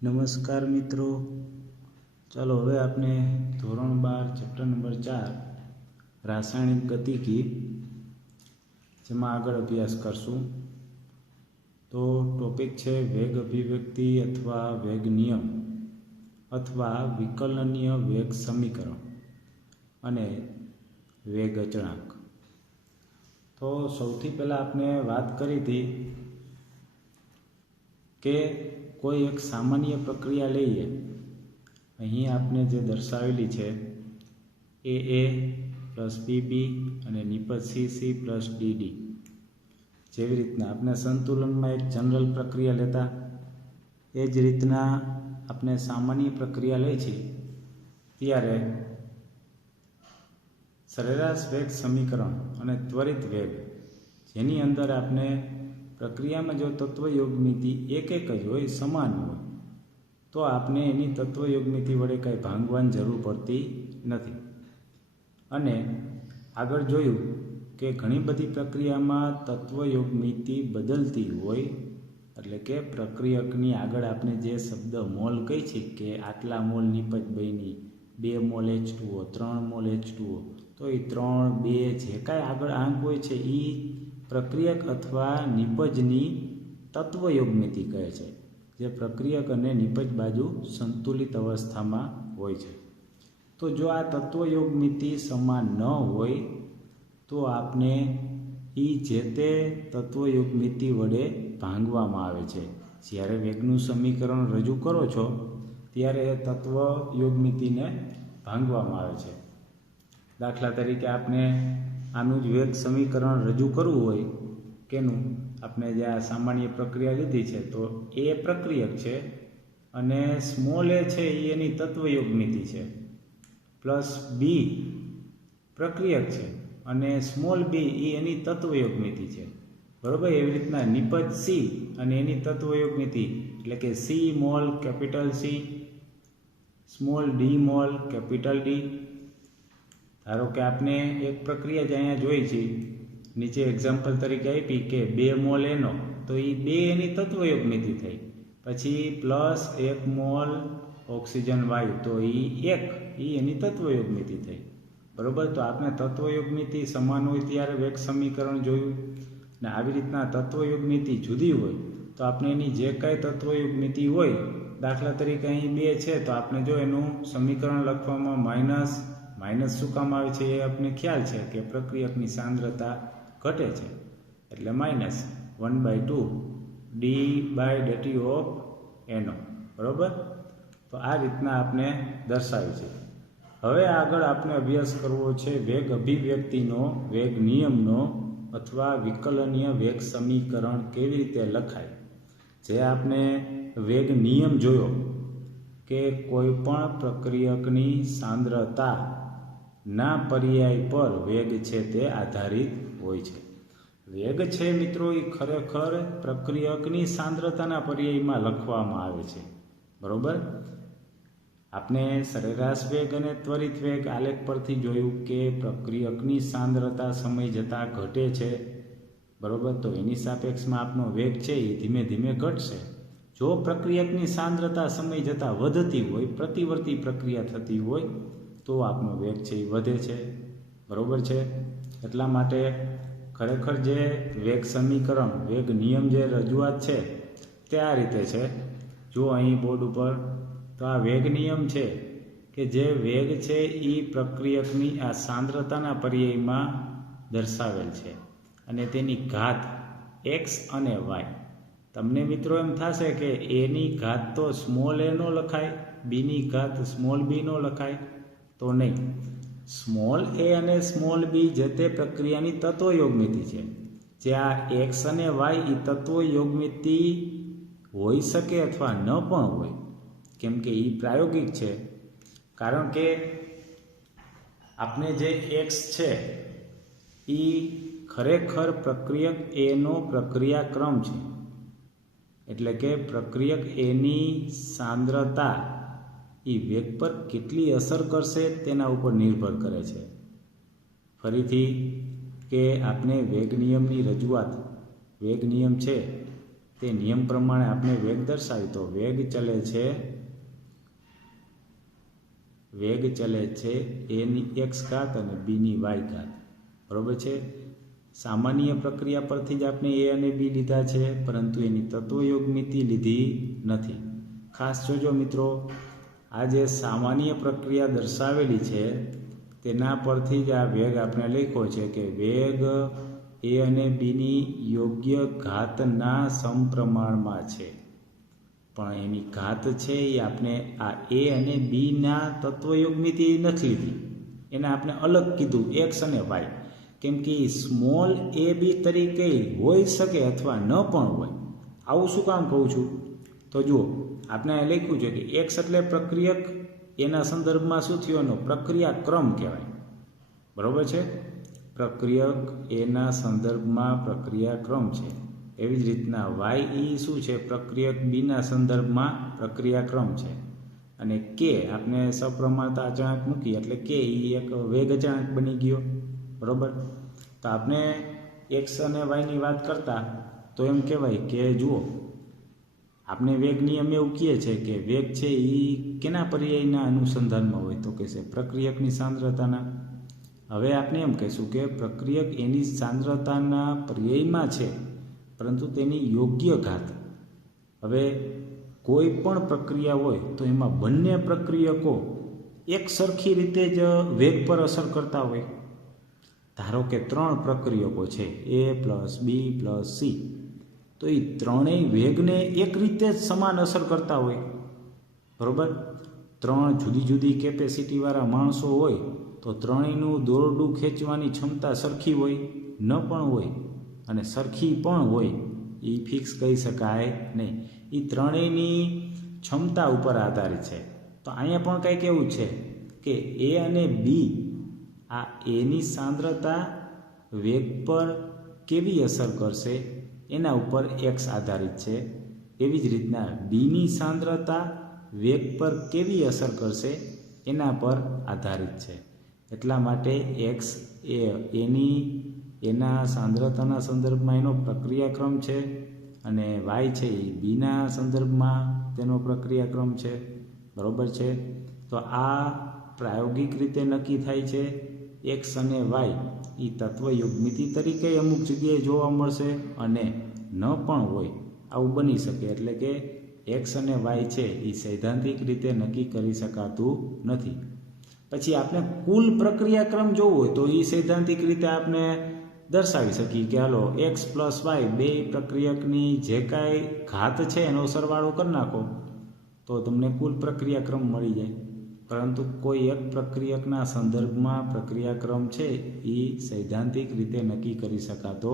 નમસ્કાર મિત્રો, ચાલો હવે આપણે ધોરણ 12 ચેપ્ટર નંબર 4 રાસાયણિક ગતિકી જેમાં આગળ અભ્યાસ કરશું. તો ટોપિક છે વેગ અભિવ્યક્તિ અથવા વેગ નિયમ અથવા વિકલનીય વેગ સમીકરણ અને વેગ અચળાંક. તો સૌથી પહેલાં આપણે વાત કરી હતી કે કોઈ એક સામાન્ય પ્રક્રિયા લઈએ. અહીં આપણે જે દર્શાવેલી છે એ પ્લસ બીબી અને નિપજ સી પ્લસ ડીડી. જેવી રીતના આપણે સંતુલનમાં એક જનરલ પ્રક્રિયા લેતા, એ જ રીતના આપણે સામાન્ય પ્રક્રિયા લઈ છીએ ત્યારે સરેરાશ વેગ સમીકરણ અને ત્વરિત વેગ, જેની અંદર આપણે પ્રક્રિયામાં જો તત્વયોગમિતિ એક જ હોય, સમાન હોય, તો આપણે એની તત્વયોગમિતિ વડે કંઈ ભાંગવાની જરૂર પડતી નથી. અને આગળ જોયું કે ઘણી બધી પ્રક્રિયામાં તત્વયોગમિતિ બદલતી હોય, એટલે કે પ્રક્રિયકની આગળ આપણે જે શબ્દ મોલ કહી છે કે આટલા મોલ નિપજ બની, 2 મોલ H2O, 3 મોલ H2O, તો એ 3, 2 જે કાંઈ આગળ આંક હોય છે એ પ્રક્રિયક અથવા નિપજની તત્વયોગમિતિ કહે છે, જે પ્રક્રિયક અને નિપજ બાજુ સંતુલિત અવસ્થામાં હોય છે. તો જો આ તત્વયોગમિતિ સમાન ન હોય તો આપણે એ જે તે તત્વયોગમિતિ વડે ભાંગવામાં આવે છે. જ્યારે વેગનું સમીકરણ રજૂ કરો છો ત્યારે એ તત્વયોગમિતિને ભાંગવામાં આવે છે. દાખલા તરીકે આપણે આનું જ વેગ સમીકરણ રજૂ કરવું હોય કેનું, આપણે જે આ સામાન્ય પ્રક્રિયા લીધી છે તો એ પ્રક્રિયક છે અને સ્મોલ એ છે એ એની તત્વયોગમિતિ છે, પ્લસ બી પ્રક્રિયક છે અને સ્મોલ બી એ એની તત્વયોગમિતિ છે. બરાબર. એવી રીતના નિપજ સી અને એની તત્વયોગમિતિ, એટલે કે C mall capital C, small D mall capital D. ધારો કે આપણે એક પ્રક્રિયા જ અહીંયા જોઈ છે, નીચે એક્ઝામ્પલ તરીકે આપી કે 2 મોલ એનો, તો એ 2 એની તત્વયોગમિતિ થઈ. પછી પ્લસ 1 મોલ ઓક્સિજન વાયુ, તો એ એની તત્વયોગમિતિ થઈ. બરાબર. તો આપણે તત્વયોગમિતિ સમાન હોય ત્યારે વેગ સમીકરણ જોયું, ને આવી રીતના તત્વયોગમિતિ જુદી હોય તો આપણે એની જે કાંઈ તત્વયોગમિતિ હોય, દાખલા તરીકે અહીં 2 છે તો આપણે જો એનું સમીકરણ લખવામાં માઇનસ શું કામ આવે છે એ આપણે ખ્યાલ છે કે પ્રક્રિયકની સાંદ્રતા ઘટે છે, એટલે -1/2 d/dt ઓફ NO. બરાબર. તો આ રીતના આપણે દર્શાવી છે. હવે આગળ આપણે અભ્યાસ કરવો છે વેગ અભિવ્યક્તિનો, વેગ નિયમનો અથવા વિકલનીય વેગ સમીકરણ કેવી રીતે લખાય. જે આપણે વેગ નિયમ જોયો કે કોઈ પણ પ્રક્રિયકની સાંદ્રતા ના પર્યાય પર વેગ છે તે આધારિત હોય છે. વેગ છે મિત્રો એ ખરેખર પ્રક્રિયકની સાંદ્રતાના પર્યાયમાં લખવામાં આવે છે. બરાબર. આપણે સરેરાશ વેગ અને ત્વરિત વેગ આલેખ પરથી જોયું કે પ્રક્રિયકની સાંદ્રતા સમય જતાં ઘટે છે. બરાબર. તો એની સાપેક્ષમાં આપણો વેગ છે એ ધીમે ધીમે ઘટશે. જો પ્રક્રિયકની સાંદ્રતા સમય જતાં વધતી હોય, પ્રતિવર્તી પ્રક્રિયા થતી હોય, તો આપણો વેગ છે એ વધે છે. બરાબર છે. એટલા માટે ખરેખર જે વેગ સમીકરણ, વેગ નિયમ જે રજૂઆત છે તે આ રીતે છે. જો અહીં બોર્ડ ઉપર તો આ વેગ નિયમ છે કે જે વેગ છે એ પ્રક્રિયકની આ સાંદ્રતાના પર્યાયમાં દર્શાવેલ છે અને તેની ઘાત x અને y. તમને મિત્રો એમ થશે કે એની ઘાત તો સ્મોલ એ નો લખાય, બીની ઘાત સ્મોલ બી નો લખાય, તો નહીં. સ્મોલ એ અને સ્મોલ બી જે તે પ્રક્રિયાની તત્વયોગમિતિ છે. જે આ x અને y એ તત્વયોગમિતિ હોઈ શકે અથવા ન પણ હોય, કેમ કે એ પ્રાયોગિક છે. કારણ કે આપણે જે x છે એ ખરેખર પ્રક્રિયક એનો પ્રક્રિયાક્રમ છે, એટલે કે પ્રક્રિયક એની સાંદ્રતા એ વેગ પર કેટલી અસર કરશે તેના ઉપર નિર્ભર કરે છે. ફરીથી કે આપણે વેગ નિયમની રજૂઆત, વેગ નિયમ છે તે નિયમ પ્રમાણે આપણે વેગ દર્શાવી તો વેગ ચલે છે એની એક્સ ઘાત અને બીની વાય ઘાત, બરાબર છે. સામાન્ય પ્રક્રિયા પરથી જ આપણે એ અને બી લીધા છે, પરંતુ એની તત્વયોગ મિતિ લીધી નથી. ખાસ જોજો મિત્રો, આ જે સામાન્ય પ્રક્રિયા દર્શાવેલી છે તેના પરથી જ આ વેગ આપણે લખ્યો છે કે વેગ એ અને બીની યોગ્ય ઘાતના સમપ્રમાણમાં છે. પણ એની ઘાત છે એ આપણે આ એ અને બીના તત્વયોગ મિતિ નથી લીધી, એને આપણે અલગ કીધું એક્સ અને વાય, કેમ કે સ્મોલ એ બી તરીકે હોઈ શકે અથવા ન પણ હોય. આવું શું કામ કહું છું? તો જુઓ, આપણે લખ્યું છે કે એક્સ એટલે પ્રક્રિયક, એના સંદર્ભમાં શું થયું? એનો પ્રક્રિયા ક્રમ કહેવાય, બરાબર છે. પ્રક્રિયક એના સંદર્ભમાં પ્રક્રિયા ક્રમ છે. એવી જ રીતના વાય ઈ શું છે? પ્રક્રિયક બીના સંદર્ભમાં પ્રક્રિયા ક્રમ છે. અને કે આપણે સપ્રમાણતા અચળાંક મૂકી એટલે કે એ એક વેગ અચળાંક બની ગયો, બરાબર. તો આપણે એક્સ અને વાયની વાત કરતા તો એમ કહેવાય કે જુઓ, આપણે વેગ નિયમ એવું કહે છે કે વેગ છે એ કેના પર્યાયના અનુસંધાનમાં હોય? તો કે છે પ્રક્રિયકની સાંદ્રતાના. હવે આપણે એમ કહીશું કે પ્રક્રિયક એની સાંદ્રતાના પર્યાયમાં છે, પરંતુ તેની યોગ્ય ઘાત. હવે કોઈ પણ પ્રક્રિયા હોય તો એમાં બંને પ્રક્રિયકો એક સરખી રીતે જ વેગ પર અસર કરતા હોય. ધારો કે 3 પ્રક્રિયકો છે, A plus B plus C, તો એ ત્રણેય વેગને એક રીતે જ સમાન અસર કરતા હોય, બરાબર. 3 જુદી જુદી કેપેસિટીવાળા માણસો હોય તો ત્રણેયનું દોરડું ખેંચવાની ક્ષમતા સરખી હોય ન પણ હોય, અને સરખી પણ હોય એ ફિક્સ કહી શકાય નહીં. એ ત્રણેયની ક્ષમતા ઉપર આધારિત છે. તો અહીંયા પણ કંઈક એવું છે કે એ અને બી, આ એની સાંદ્રતા વેગ પર કેવી અસર કરશે એના ઉપર એક્સ આધારિત છે. એવી જ રીતના બીની સાંદ્રતા વેગ પર કેવી અસર કરશે એના પર આધારિત છે. એટલા માટે એક્સ એ એના સાંદ્રતાના સંદર્ભમાં એનો પ્રક્રિયાક્રમ છે, અને વાય છે એ બીના સંદર્ભમાં તેનો પ્રક્રિયાક્રમ છે, બરાબર છે. તો આ પ્રાયોગિક રીતે નક્કી થાય છે. એક્સ અને વાય એ તત્વયોગ મિતિ તરીકે અમુક જગ્યાએ જોવા મળશે, અને ન પણ હોય આવું બની શકે. એટલે કે એક્સ અને વાય છે એ સૈદ્ધાંતિક રીતે નક્કી કરી શકાતું નથી. પછી આપણે કુલ પ્રક્રિયાક્રમ જોવું હોય તો એ સૈદ્ધાંતિક રીતે આપણે દર્શાવી શકીએ કે હાલો એક્સ પ્લસ વાય બે પ્રક્રિયકની જે કાંઈ ઘાત છે એનો સરવાળો કરી નાખો તો તમને કુલ પ્રક્રિયાક્રમ મળી જાય. પરંતુ કોઈ એક પ્રક્રિયકના સંદર્ભમાં પ્રક્રિયાક્રમ છે એ સૈદ્ધાંતિક રીતે નક્કી કરી શકાતો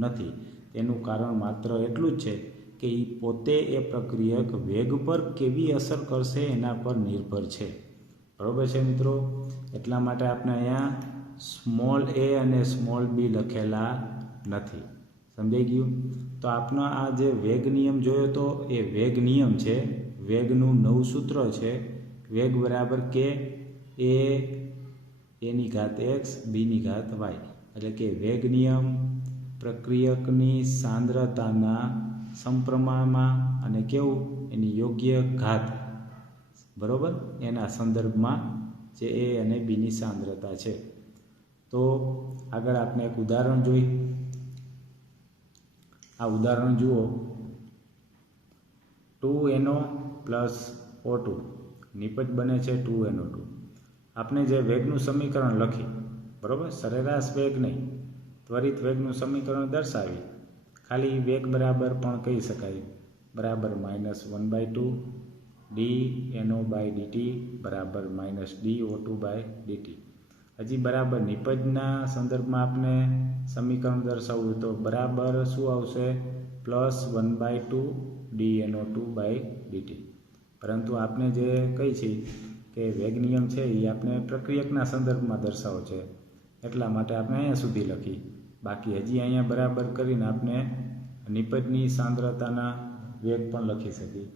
નથી. તેનું કારણ માત્ર એટલું જ છે કે એ પોતે એ પ્રક્રિયક વેગ પર કેવી અસર કરશે એના પર નિર્ભર છે, બરાબર છે મિત્રો. એટલા માટે આપણે અહીંયા સ્મોલ એ અને સ્મોલ બી લખેલા નથી. સમજાઈ ગયું? તો આપણો આ જે વેગ નિયમ જોયો તો એ વેગ નિયમ છે. વેગનું નવું સૂત્ર છે વેગ બરાબર કે એની ઘાત એક્સ બીની ઘાત વાય. એટલે કે વેગ નિયમ પ્રક્રિયકની સાંદ્રતાના સમપ્રમાણમાં અને કેવું એની યોગ્ય ઘાત, બરાબર, એના સંદર્ભમાં જે એ અને બીની સાંદ્રતા છે. તો આગળ આપણે એક ઉદાહરણ જોઈ. આ ઉદાહરણ જુઓ, 2NO પ્લસ O2 નિપજ બને છે 2NO2. આપણે જે વેગનું સમીકરણ લખી, બરાબર, સરેરાશ વેગ નહીં, ત્વરિત વેગનું સમીકરણ દર્શાવી, ખાલી વેગ બરાબર પણ કહી શકાય, બરાબર -1/2 dNO/dt બરાબર -dO2/dt. હજી બરાબર નિપજના સંદર્ભમાં આપણે સમીકરણ દર્શાવવું તો બરાબર શું આવશે? +1/2 dNO2/dt. પરંતુ આપણે જે કહી છે કે વેગ નિયમ છે એ આપણે પ્રક્રિયકના સંદર્ભમાં દર્શાવો છે, એટલા માટે આપણે અહીંયા સુધી લખી. બાકી હજી અહીંયા બરાબર કરીને આપણે નિપજની સાંદ્રતાના વેગ પણ લખી શકીએ.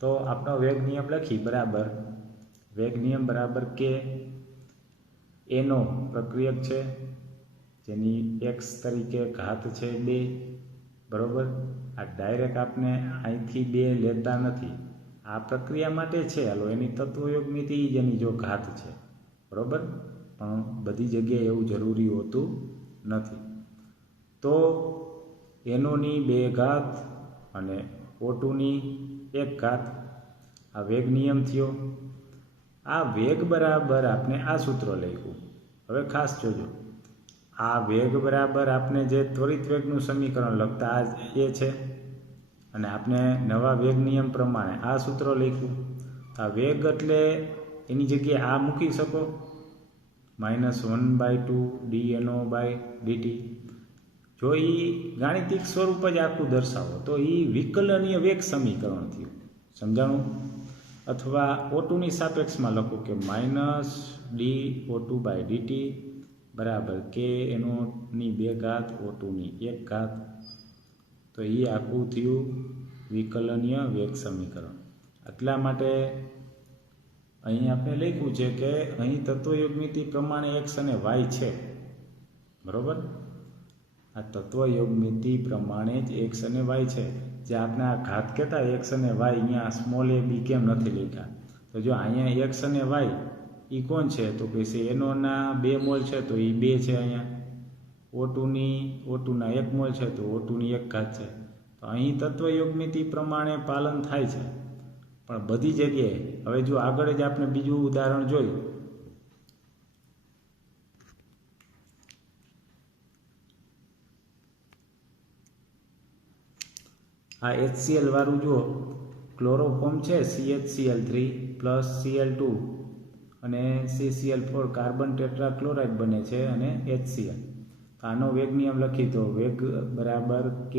તો આપણો વેગ નિયમ લખી બરાબર, વેગ નિયમ બરાબર કે એનો પ્રક્રિયક છે જેની એક્સ તરીકે ઘાત છે 2, બરાબર, આ ડાયરેક્ટ આપણે અહીંથી 2 લેતા નથી, આ પ્રક્રિયા માટે છે. હાલો એની તત્વયોગમિતિ જ એની જો ઘાત છે, બરાબર. પણ બધી જગ્યાએ એવું જરૂરી હોતું નથી. તો એનોની 2 ઘાત અને O2ની 1 ઘાત આ વેગ નિયમ થયો. આ વેગ બરાબર આપણે આ સૂત્ર લખ્યું. હવે ખાસ જોજો, આ વેગ બરાબર આપણે જે ત્વરિત વેગનું સમીકરણ લખતા આ એ છે, અને આપણે નવા વેગ નિયમ પ્રમાણે આ સૂત્ર લખ્યું. આ વેગ એટલે એની જગ્યાએ આ મૂકી શકો, -1/2 dNO/dt. જો એ ગાણિતિક સ્વરૂપ જ આખું દર્શાવો તો એ વિકલનીય વેગ સમીકરણ થયું. સમજાણું? અથવા O2ની સાપેક્ષમાં લખો કે -dO2/dt બરાબર KNOની 2 ઘાત O2ની 1 ઘાત. તો એ આખું થયું વિકલનીય વેગ સમીકરણ. એટલા માટે અહીં આપણે લખ્યું છે કે અહીં તત્વયોગમિતિ પ્રમાણે x અને y છે, બરાબર. આ તત્વયોગમિતિ પ્રમાણે જ x અને y છે. જે આપણે આ ઘાત કહેતા x અને y, અહીંયા સ્મોલ a b કેમ નથી લખ્યા? તો જો અહીંયા x અને y એ કોણ છે? તો કે છે એનોના 2 મોલ છે, તો એ 2 છે. અહીંયા O2ના 1 મોલ છે, તો O2ની 1 ઘાત છે. તો અહીં તત્વયોગમિતિ પ્રમાણે પાલન થાય છે. પણ બધી જગ્યાએ હવે જો આગળ જ આપણે બીજું ઉદાહરણ જોયું. આ HCl વાળું જો ક્લોરોફોર્મ છે, CHCl3 પ્લસ Cl2 અને CCl4 કાર્બન ટેટ્રાક્લોરાઇડ બને છે અને HCl. આનો વેગ નિયમ લખી તો વેગ બરાબર K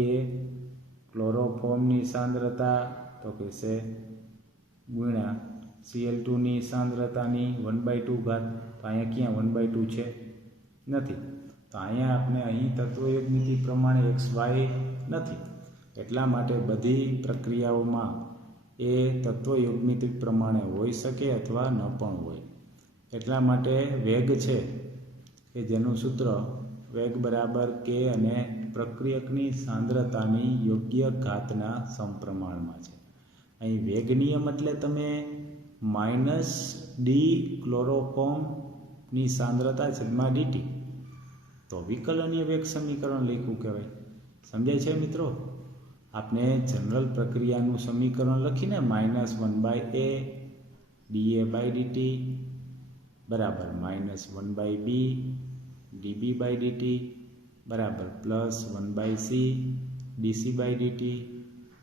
ક્લોરોફોર્મની સાંદ્રતા તો કે છે ગુણ્યા Cl2ની સાંદ્રતાની 1/2 ઘાત. તો અહીંયા ક્યાં 1/2 છે? નથી. તો અહીંયા આપણે અહીં તત્વયોગમિતિ પ્રમાણે XY નથી. એટલા માટે બધી પ્રક્રિયાઓમાં એ તત્વયોગમિતિ પ્રમાણે હોઈ શકે અથવા ન પણ હોય. એટલા માટે વેગ છે કે જેનું સૂત્ર વેગ બરાબર K અને પ્રક્રિયકની સાંદ્રતાની યોગ્ય ઘાતના સમપ્રમાણમાં છે. અહીં વેગ નિયમ એટલે તમે -d ક્લોરોફોર્મની સાંદ્રતા છેદમાં dt. તો વિકલનીય વેગ સમીકરણ લખ્યું કહેવાય. સમજાય છે મિત્રો? આપણે જનરલ પ્રક્રિયાનું સમીકરણ લખીને -1/a dA/dt બરાબર -1/b dB/dt બરાબર +1/c dC/dt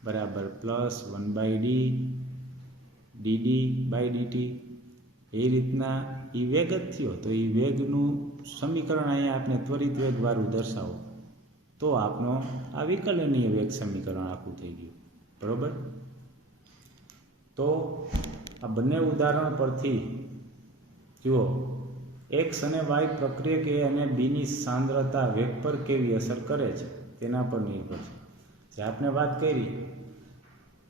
બરાબર +1/d dD/dt. એ રીતના એ વેગ જ થયો. તો એ વેગનું સમીકરણ અહીંયા આપણે ત્વરિત વેગવાળું દર્શાવો તો આપણો આ વિકલનીય વેગ સમીકરણ આખું થઈ ગયું, બરાબર. તો આ બંને ઉદાહરણ પરથી જુઓ, x અને y પ્રક્રિયક A અને Bની સાંદ્રતા વેગ પર કેવી અસર કરે છે તેના પર નિર્ભર છે. જે આપણે વાત કરી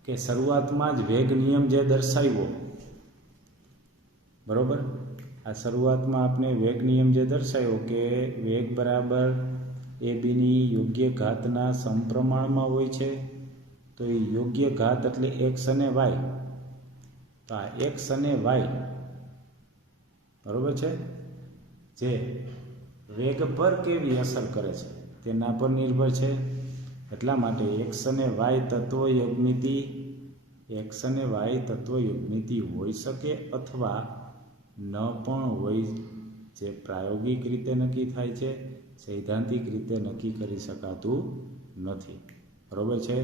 કે શરૂઆતમાં જ વેગ નિયમ જે દર્શાવ્યો, બરાબર. આ શરૂઆતમાં આપણે વેગ નિયમ જે દર્શાવ્યો કે વેગ બરાબર ABની યોગ્ય ઘાતના સમપ્રમાણમાં હોય છે. તો એ યોગ્ય ઘાત એટલે x અને y. તો આ x અને y બરાબર છે, જે વેગ પર કેવી અસર કરે છે તેના પર નિર્ભર છે. એટલા માટે x અને y તત્વયોગમિતિ હોઈ શકે અથવા ન પણ હોય. જે પ્રાયોગિક રીતે નક્કી થાય છે, સૈદ્ધાંતિક રીતે નક્કી કરી શકાતું નથી, બરાબર છે.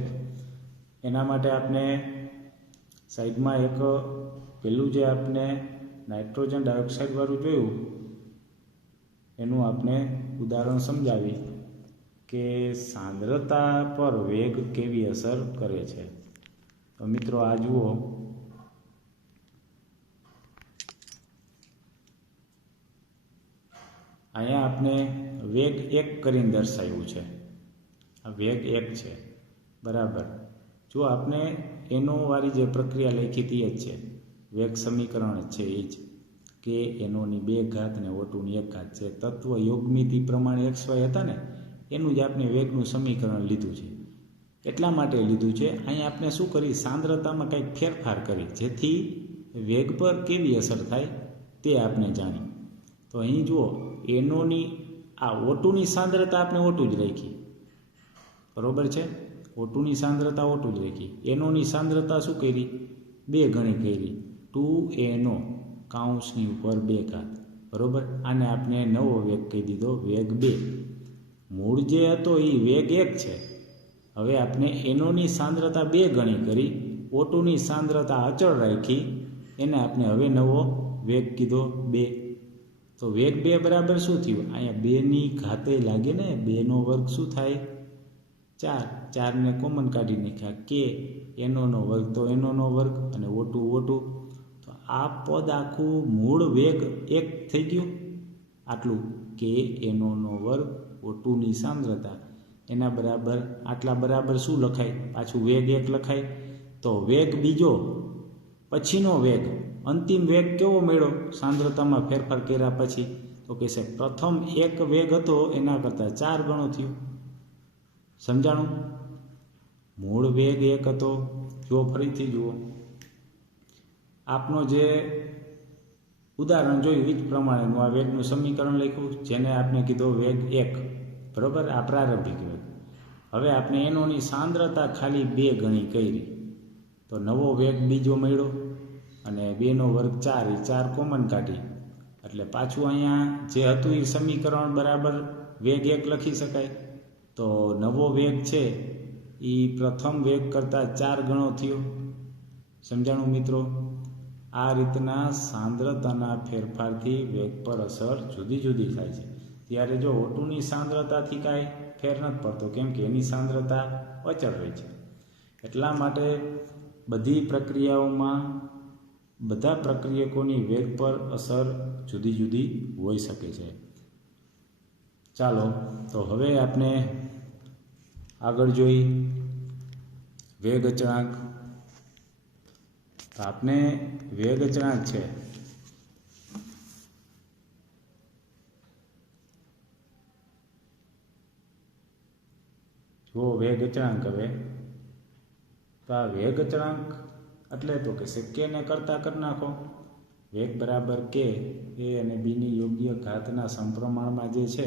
એના માટે આપણે સાઈડમાં એક પેલું જે આપણે નાઇટ્રોજન ડાયોક્સાઇડ વાળું જોયું એનું આપણે ઉદાહરણ સમજાવી કે સાંદ્રતા પર વેગ કેવી અસર કરે છે. તો મિત્રો આ જુઓ, અહીંયા આપણે વેગ 1 કરીને દર્શાવ્યું છે. આ વેગ 1 છે, બરાબર. જો આપણે એનો વાળી જે પ્રક્રિયા લખી હતી એ જ છે, વેગ સમીકરણ જ છે એ જ, કે એનોની 2 ઘાત ને O2ની 1 ઘાત છે. તત્વ યોગમિતિ પ્રમાણે XY હતા ને એનું જ આપણે વેગનું સમીકરણ લીધું છે. એટલા માટે લીધું છે. અહીં આપણે શું કરી, સાંદ્રતામાં કંઈક ફેરફાર કરી જેથી વેગ પર કેવી અસર થાય તે આપણે જાણી. તો અહીં જુઓ, એનોની આ ઓટુની સાંદ્રતા આપણે ઓટું જ રાખી, બરોબર છે. ઓટુની સાંદ્રતા ઓટું જ રાખી. એનોની સાંદ્રતા શું કરી, 2 ગણી કરી, 2NO કાઉન્સની ઉપર 2 ઘાત, બરોબર. આને આપણે નવો વેગ કહી દીધો, વેગ 2. મૂળ જે હતો એ વેગ 1 છે. હવે આપણે એનોની સાંદ્રતા 2 ગણી કરી, ઓટુની સાંદ્રતા અચળ રાખી, એને આપણે હવે નવો વેગ કીધો 2. તો વેગ 2 બરાબર શું થયું, અહીંયા 2ની ઘાતે લાગે ને, 2નો વર્ગ શું થાય 4, 4ને કોમન કાઢી નાખ્યા, કે એનોનો વર્ગ તો એનોનો વર્ગ અને ઓટું ઓટું. તો આ પદ આખું મૂળ વેગ 1 થઈ ગયું. આટલું કે એનોનો વર્ગ ઓટુની સાંદ્રતા એના બરાબર આટલા બરાબર શું લખાય, પાછું વેગ 1 લખાય. તો વેગ બીજો પછીનો વેગ, અંતિમ વેગ કેવો મળ્યો સાંદ્રતામાં ફેરફાર કર્યા પછી, તો કે છે પ્રથમ એક વેગ હતો એના કરતાં 4 ગણો થયો. સમજાણું? મૂળ વેગ 1 હતો. જો ફરીથી જુઓ, આપનો જે ઉદાહરણ જોયું એ જ પ્રમાણેનું આ વેગનું સમીકરણ લખ્યું, જેને આપણે કીધો વેગ 1, બરાબર. આ પ્રારંભિક વેગ. હવે આપણે એનોની સાંદ્રતા ખાલી 2 ગણી કરી, તો નવો વેગ બીજો મળ્યો અને 2નો વર્ગ 4, એ 4 કોમન કાઢી, એટલે પાછું અહીંયા જે હતું એ સમીકરણ બરાબર વેગ 1 લખી શકાય. તો નવો વેગ છે એ પ્રથમ વેગ કરતાં 4 ગણો થયો. સમજાણું મિત્રો? આ રીતના સાંદ્રતાના ફેરફારથી વેગ પર અસર જુદી જુદી થાય છે. ત્યારે જો ઓટુની સાંદ્રતાથી કાંઈ ફેર નથી પડતો, કેમ કે એની સાંદ્રતા અચળ રહે છે. એટલા માટે બધી પ્રક્રિયાઓમાં બધા પ્રક્રિયકોની વેગ પર અસર જુદી જુદી હોઈ શકે છે. ચાલો તો હવે આપણે આગળ જોઈ વેગ અચળાંક. તો આપણે વેગ અચળાંક છે જો વેગ અચળાંક. હવે તો આ વેગ અચળાંક એટલે તો કે કેને કરતા કરી નાખો. વેગ બરાબર કે એ અને બીની યોગ્ય ઘાતના સમપ્રમાણમાં જે છે,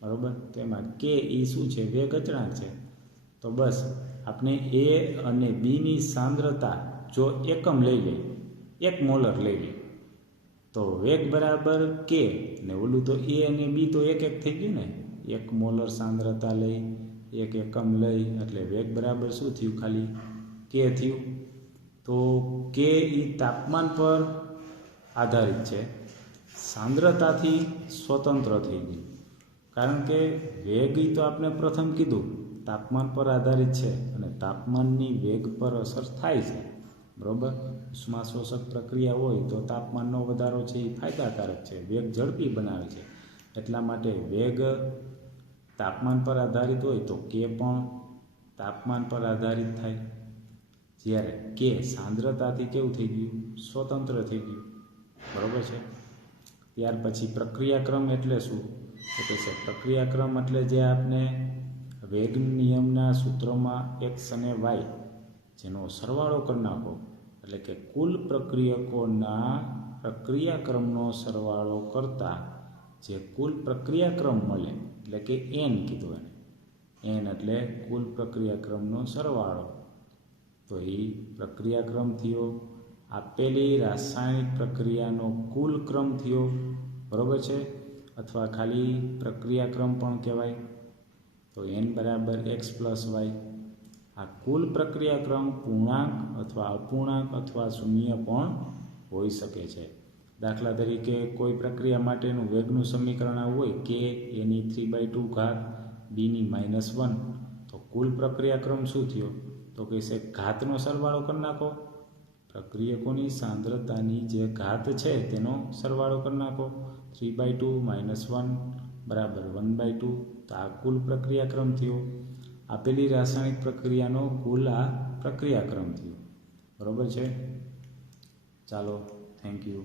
બરાબર, તેમાં કે એ શું છે, વેગ અચળાંક છે. તો બસ આપણે એ અને બીની સાંદ્રતા જો એકમ લઈ લઈએ, 1 મોલર લઈ લઈએ, તો વેગ બરાબર કે ને ઓલું તો એ અને બી તો 1 થઈ ગયું ને. 1 મોલર સાંદ્રતા લઈ 1 એકમ લઈ એટલે વેગ બરાબર શું થયું, ખાલી કે થયું. તો કે એ તાપમાન પર આધારિત છે, સાંદ્રતાથી સ્વતંત્ર થઈ ગયું. કારણ કે વેગ તો આપણે પ્રથમ કીધું તાપમાન પર આધારિત છે અને તાપમાનની વેગ પર અસર થાય છે, બરાબર. ઉષ્માશોષક પ્રક્રિયા હોય તો તાપમાનનો વધારો છે એ ફાયદાકારક છે, વેગ ઝડપી બનાવે છે. એટલા માટે વેગ તાપમાન પર આધારિત હોય તો કે પણ તાપમાન પર આધારિત થાય. જ્યારે કે સાંદ્રતાથી કેવું થઈ ગયું, સ્વતંત્ર થઈ ગયું, બરાબર છે. ત્યાર પછી પ્રક્રિયાક્રમ એટલે શું, તો કે છે પ્રક્રિયાક્રમ એટલે જે આપણે વેગ નિયમના સૂત્રોમાં x અને y જેનો સરવાળો કરી નાખો, એટલે કે કુલ પ્રક્રિયકોના પ્રક્રિયાક્રમનો સરવાળો કરતાં જે કુલ પ્રક્રિયાક્રમ મળે, એટલે કે n કીધું એને. n એટલે કુલ પ્રક્રિયાક્રમનો સરવાળો. તો એ પ્રક્રિયાક્રમ થયો, આપેલી રાસાયણિક પ્રક્રિયાનો કુલ ક્રમ થયો, બરાબર છે. અથવા ખાલી પ્રક્રિયાક્રમ પણ કહેવાય. તો n બરાબર x પ્લસ y. આ કુલ પ્રક્રિયાક્રમ પૂર્ણાંક અથવા અપૂર્ણાંક અથવા શૂન્ય પણ હોઈ શકે છે. દાખલા તરીકે કોઈ પ્રક્રિયા માટેનું વેગનું સમીકરણ આવું હોય કે એની 3/2 ઘાત બીની -1, તો કુલ પ્રક્રિયાક્રમ શું થયો, તો કે છે ઘાતનો સરવાળો કરી નાખો, પ્રક્રિયકોની સાંદ્રતાની જે ઘાત છે તેનો સરવાળો કરી નાખો. 3/2 -1 બરાબર 1/2. તો આ કુલ પ્રક્રિયાક્રમ થયો. આપેલી રાસાયણિક પ્રક્રિયાનો કુલ આ પ્રક્રિયાક્રમ થયો, બરાબર છે. ચાલો, થેન્ક યુ.